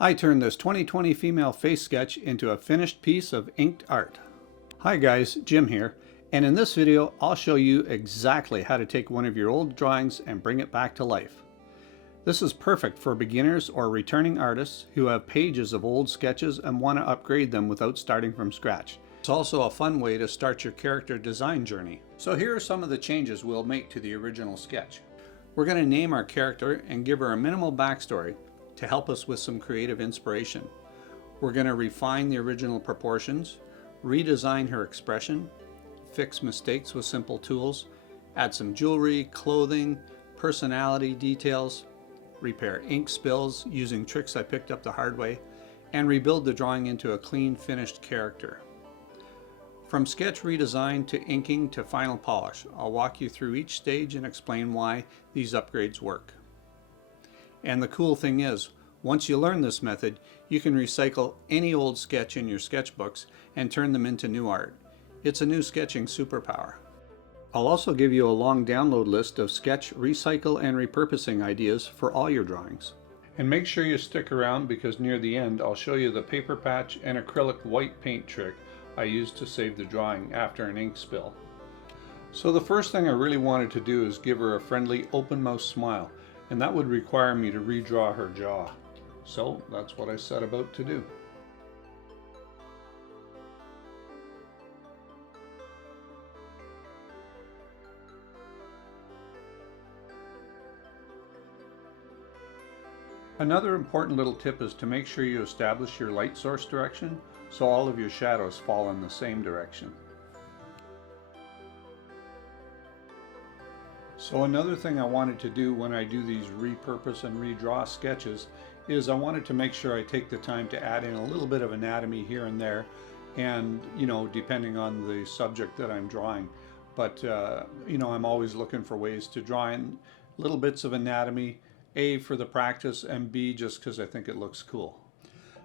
I turned this 2020 female face sketch into a finished piece of inked art. Hi guys, Jim here, and in this video I'll show you exactly how to take one of your old drawings and bring it back to life. This is perfect for beginners or returning artists who have pages of old sketches and want to upgrade them without starting from scratch. It's also a fun way to start your character design journey. So here are some of the changes we'll make to the original sketch. We're going to name our character and give her a minimal backstory to help us with some creative inspiration. We're going to refine the original proportions, redesign her expression, fix mistakes with simple tools, add some jewelry, clothing, personality details, repair ink spills using tricks I picked up the hard way, and rebuild the drawing into a clean, finished character. From sketch redesign to inking to final polish, I'll walk you through each stage and explain why these upgrades work. And the cool thing is, once you learn this method, you can recycle any old sketch in your sketchbooks and turn them into new art. It's a new sketching superpower. I'll also give you a long download list of sketch, recycle, and repurposing ideas for all your drawings. And make sure you stick around because near the end I'll show you the paper patch and acrylic white paint trick I used to save the drawing after an ink spill. So the first thing I really wanted to do is give her a friendly open-mouthed smile, and that would require me to redraw her jaw. So that's what I set about to do. Another important little tip is to make sure you establish your light source direction so all of your shadows fall in the same direction. So another thing I wanted to do when I do these repurpose and redraw sketches is I wanted to make sure I take the time to add in a little bit of anatomy here and there, and depending on the subject that I'm drawing. But I'm always looking for ways to draw in little bits of anatomy, A, for the practice, and B, just because I think it looks cool.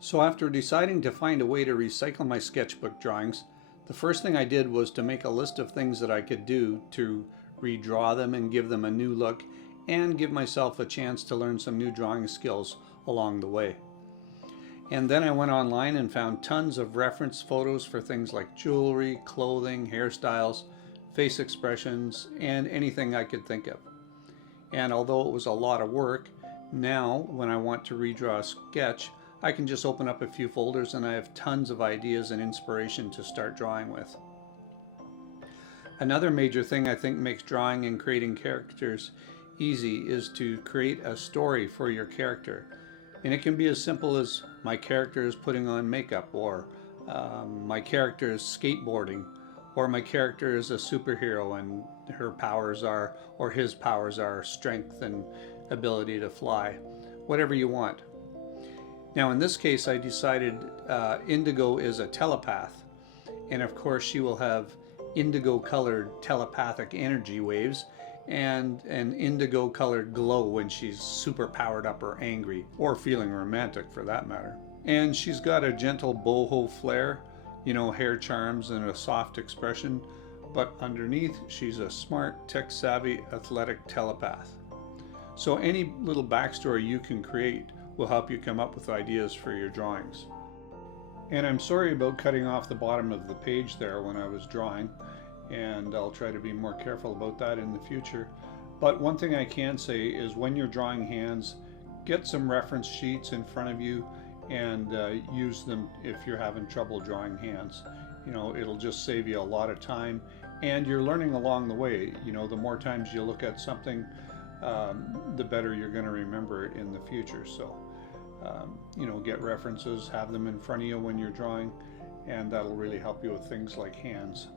So after deciding to find a way to recycle my sketchbook drawings, the first thing I did was to make a list of things that I could do to redraw them and give them a new look, and give myself a chance to learn some new drawing skills along the way. And then I went online and found tons of reference photos for things like jewelry, clothing, hairstyles, face expressions, and anything I could think of. And although it was a lot of work, now when I want to redraw a sketch, I can just open up a few folders and I have tons of ideas and inspiration to start drawing with. Another major thing I think makes drawing and creating characters easy is to create a story for your character. And it can be as simple as my character is putting on makeup, or my character is skateboarding, or my character is a superhero and her powers are, or his powers are, strength and ability to fly. Whatever you want. Now in this case I decided Indigo is a telepath, and of course she will have indigo colored telepathic energy waves and an indigo colored glow when she's super powered up or angry, or feeling romantic for that matter. And she's got a gentle boho flair, hair charms and a soft expression, but underneath she's a smart, tech savvy, athletic telepath. So any little backstory you can create will help you come up with ideas for your drawings. And I'm sorry about cutting off the bottom of the page there when I was drawing, and I'll try to be more careful about that in the future. But one thing I can say is when you're drawing hands, get some reference sheets in front of you and use them if you're having trouble drawing hands. It'll just save you a lot of time, and you're learning along the way. The more times you look at something, the better you're going to remember it in the future. So get references, have them in front of you when you're drawing, and that'll really help you with things like hands.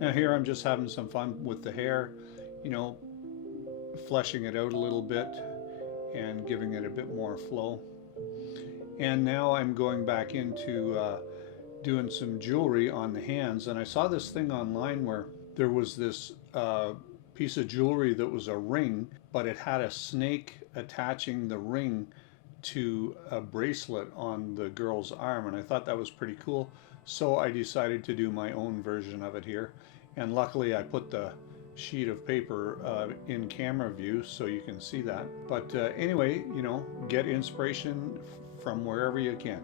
Now here I'm just having some fun with the hair, fleshing it out a little bit and giving it a bit more flow. And now I'm going back into doing some jewelry on the hands, and I saw this thing online where there was this piece of jewelry that was a ring, but it had a snake attaching the ring to a bracelet on the girl's arm, and I thought that was pretty cool. So I decided to do my own version of it here, and luckily I put the sheet of paper in camera view so you can see that. But anyway, get inspiration from wherever you can.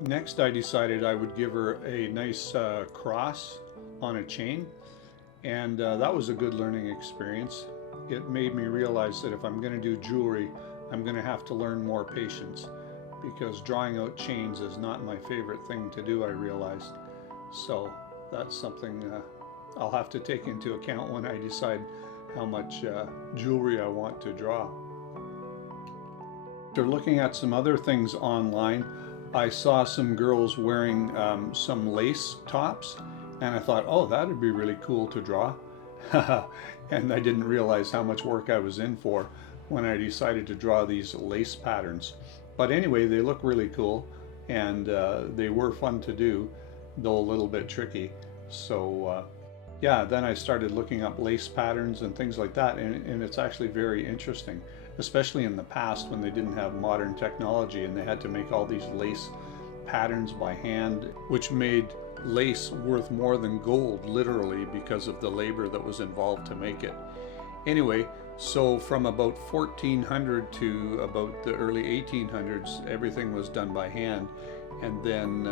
Next, I decided I would give her a nice cross on a chain, and that was a good learning experience. It made me realize that if I'm going to do jewelry, I'm going to have to learn more patience, because drawing out chains is not my favorite thing to do, I realized. So that's something I'll have to take into account when I decide how much jewelry I want to draw. After looking at some other things online, I saw some girls wearing some lace tops, and I thought, oh, that would be really cool to draw. And I didn't realize how much work I was in for when I decided to draw these lace patterns. But anyway, they look really cool, and they were fun to do, though a little bit tricky. So yeah, then I started looking up lace patterns and things like that, and it's actually very interesting, especially in the past when they didn't have modern technology and they had to make all these lace patterns by hand, which made lace worth more than gold, literally, because of the labor that was involved to make it. Anyway, so from about 1400 to about the early 1800s, everything was done by hand. And then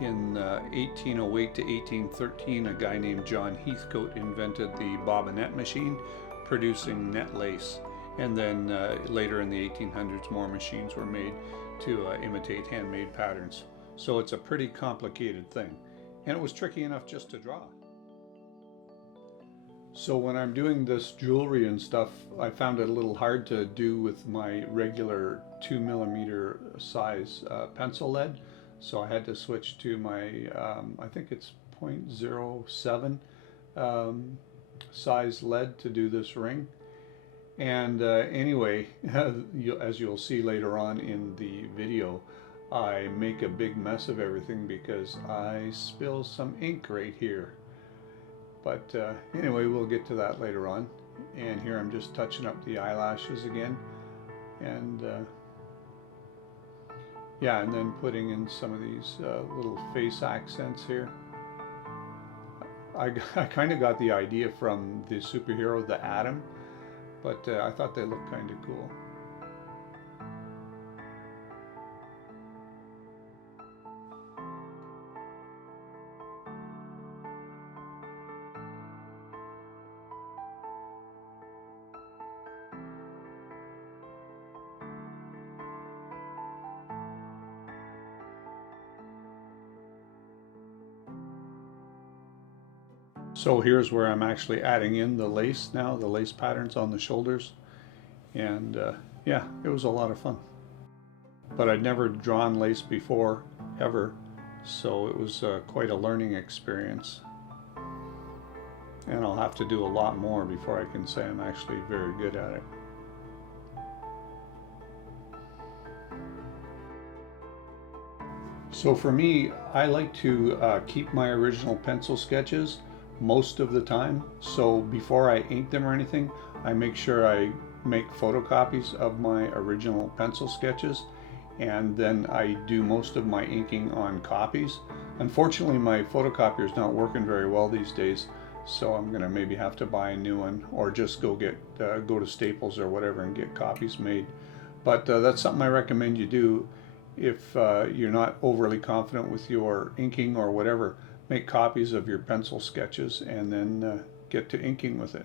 in 1808 to 1813, a guy named John Heathcote invented the bobbinet machine, producing net lace. And then later in the 1800s, more machines were made to imitate handmade patterns. So it's a pretty complicated thing. And it was tricky enough just to draw. So when I'm doing this jewelry and stuff, I found it a little hard to do with my regular 2mm size pencil lead. So I had to switch to my, I think it's 0.07 size lead to do this ring. And anyway, as you'll see later on in the video, I make a big mess of everything because I spill some ink right here. But anyway, we'll get to that later on. And here I'm just touching up the eyelashes again. And yeah, and then putting in some of these little face accents here. I kind of got the idea from the superhero, the Atom, but I thought they looked kind of cool. So here's where I'm actually adding in the lace now, the lace patterns on the shoulders. And yeah, it was a lot of fun. But I'd never drawn lace before, ever, so it was quite a learning experience. And I'll have to do a lot more before I can say I'm actually very good at it. So for me, I like to keep my original pencil sketches most of the time. So before I ink them or anything, I make sure I make photocopies of my original pencil sketches, and then I do most of my inking on copies. Unfortunately, my photocopier is not working very well these days, so I'm gonna maybe have to buy a new one, or just go to Staples or whatever and get copies made. But that's something I recommend you do if you're not overly confident with your inking or whatever. Make copies of your pencil sketches and then get to inking with it.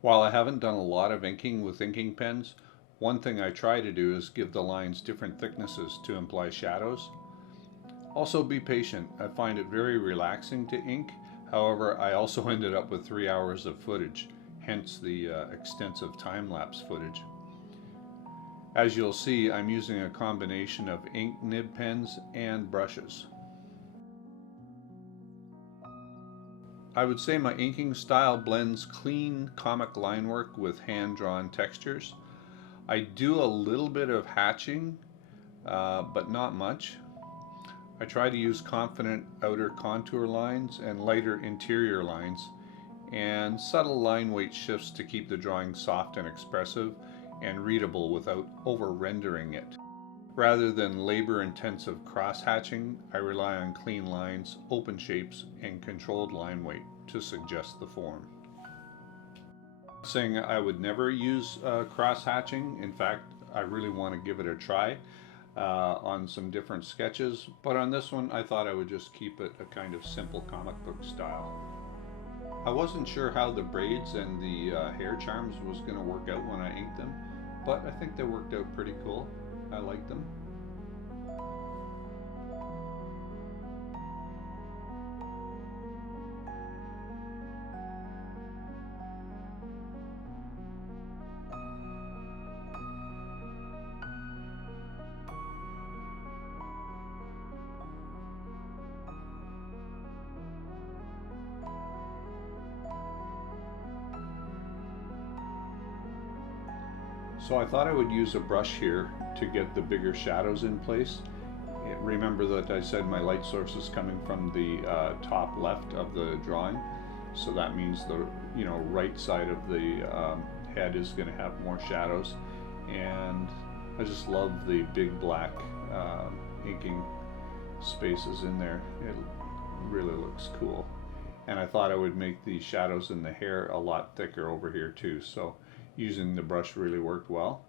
While I haven't done a lot of inking with inking pens, one thing I try to do is give the lines different thicknesses to imply shadows. Also, be patient. I find it very relaxing to ink. However, I also ended up with 3 hours of footage, hence the extensive time-lapse footage. As you'll see, I'm using a combination of ink nib pens and brushes. I would say my inking style blends clean comic line work with hand-drawn textures. I do a little bit of hatching, but not much. I try to use confident outer contour lines and lighter interior lines, and subtle line weight shifts to keep the drawing soft and expressive and readable without over-rendering it. Rather than labor-intensive cross-hatching, I rely on clean lines, open shapes, and controlled line weight to suggest the form. Saying I would never use cross hatching. In fact, I really want to give it a try on some different sketches, but on this one I thought I would just keep it a kind of simple comic book style. I wasn't sure how the braids and the hair charms was going to work out when I inked them, but I think they worked out pretty cool. I like them. So I thought I would use a brush here to get the bigger shadows in place. Remember that I said my light source is coming from the top left of the drawing, so that means the right side of the head is going to have more shadows, and I just love the big black inking spaces in there. It really looks cool, and I thought I would make the shadows in the hair a lot thicker over here too, so using the brush really worked well.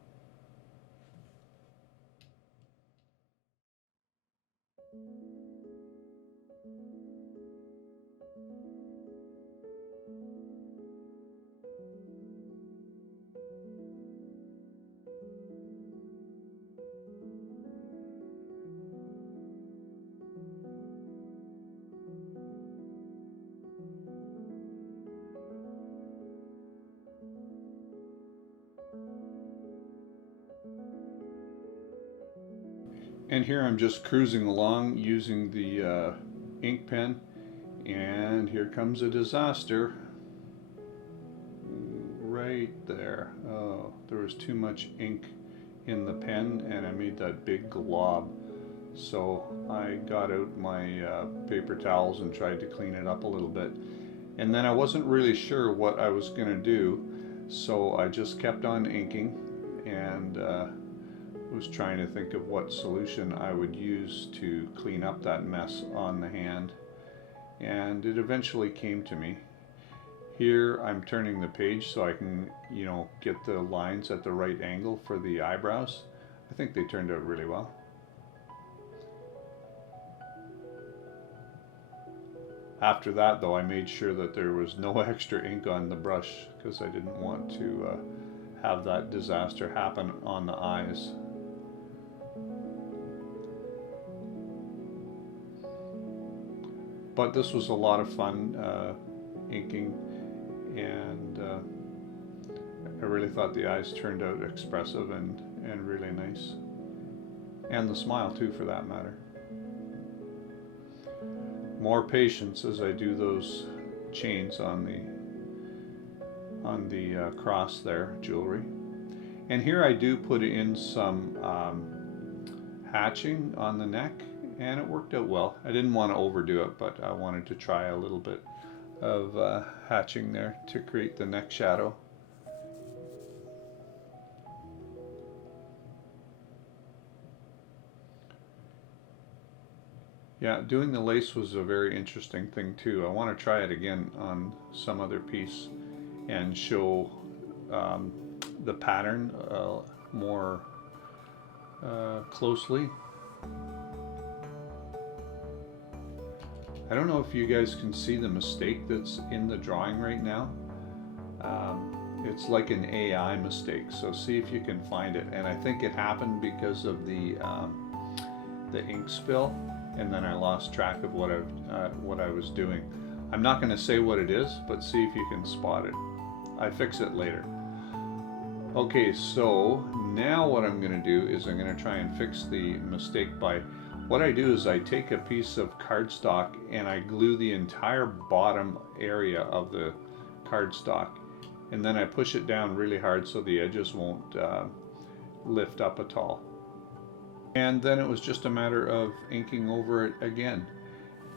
And here I'm just cruising along using the ink pen, and here comes a disaster right there. Oh, there was too much ink in the pen and I made that big glob. So I got out my paper towels and tried to clean it up a little bit. And then I wasn't really sure what I was going to do, so I just kept on inking and was trying to think of what solution I would use to clean up that mess on the hand, and it eventually came to me. Here I'm turning the page so I can get the lines at the right angle for the eyebrows. I think they turned out really well. After that though, I made sure that there was no extra ink on the brush because I didn't want to have that disaster happen on the eyes. But this was a lot of fun inking, and I really thought the eyes turned out expressive and really nice. And the smile too, for that matter. More patience as I do those chains on the cross there, jewelry. And here I do put in some hatching on the neck, and it worked out well. I didn't want to overdo it, but I wanted to try a little bit of hatching there to create the neck shadow. Yeah, doing the lace was a very interesting thing too. I want to try it again on some other piece and show the pattern more closely. I don't know if you guys can see the mistake that's in the drawing right now. It's like an AI mistake, so see if you can find it. And I think it happened because of the ink spill, and then I lost track of what I was doing. I'm not going to say what it is, but see if you can spot it. I fix it later. Okay, so now what I'm going to do is I'm going to try and fix the mistake by, what I do is I take a piece of cardstock and I glue the entire bottom area of the cardstock, and then I push it down really hard so the edges won't lift up at all. And then it was just a matter of inking over it again.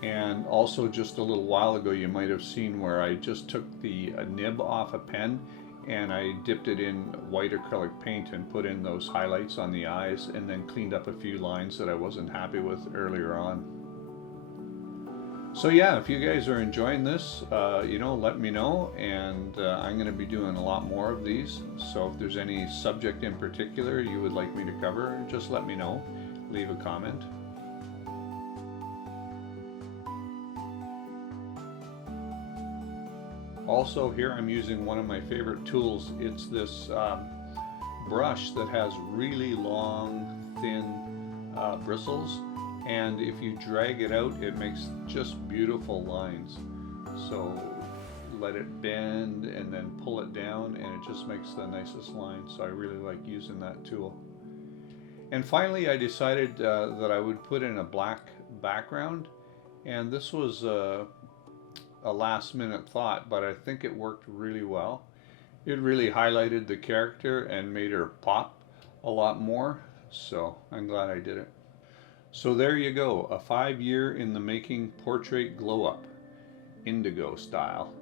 And also just a little while ago you might have seen where I just took the nib off a pen and I dipped it in white acrylic paint and put in those highlights on the eyes, and then cleaned up a few lines that I wasn't happy with earlier on. So yeah, if you guys are enjoying this, let me know, and I'm going to be doing a lot more of these. So if there's any subject in particular you would like me to cover, just let me know. Leave a comment. Also, here I'm using one of my favorite tools. It's this brush that has really long, thin bristles, and if you drag it out, it makes just beautiful lines. So let it bend and then pull it down, and it just makes the nicest lines. So I really like using that tool. And finally, I decided that I would put in a black background, and this was a last minute thought, but I think it worked really well. It really highlighted the character and made her pop a lot more, so I'm glad I did it. So there you go, a 5-year in the making portrait glow up, indigo style.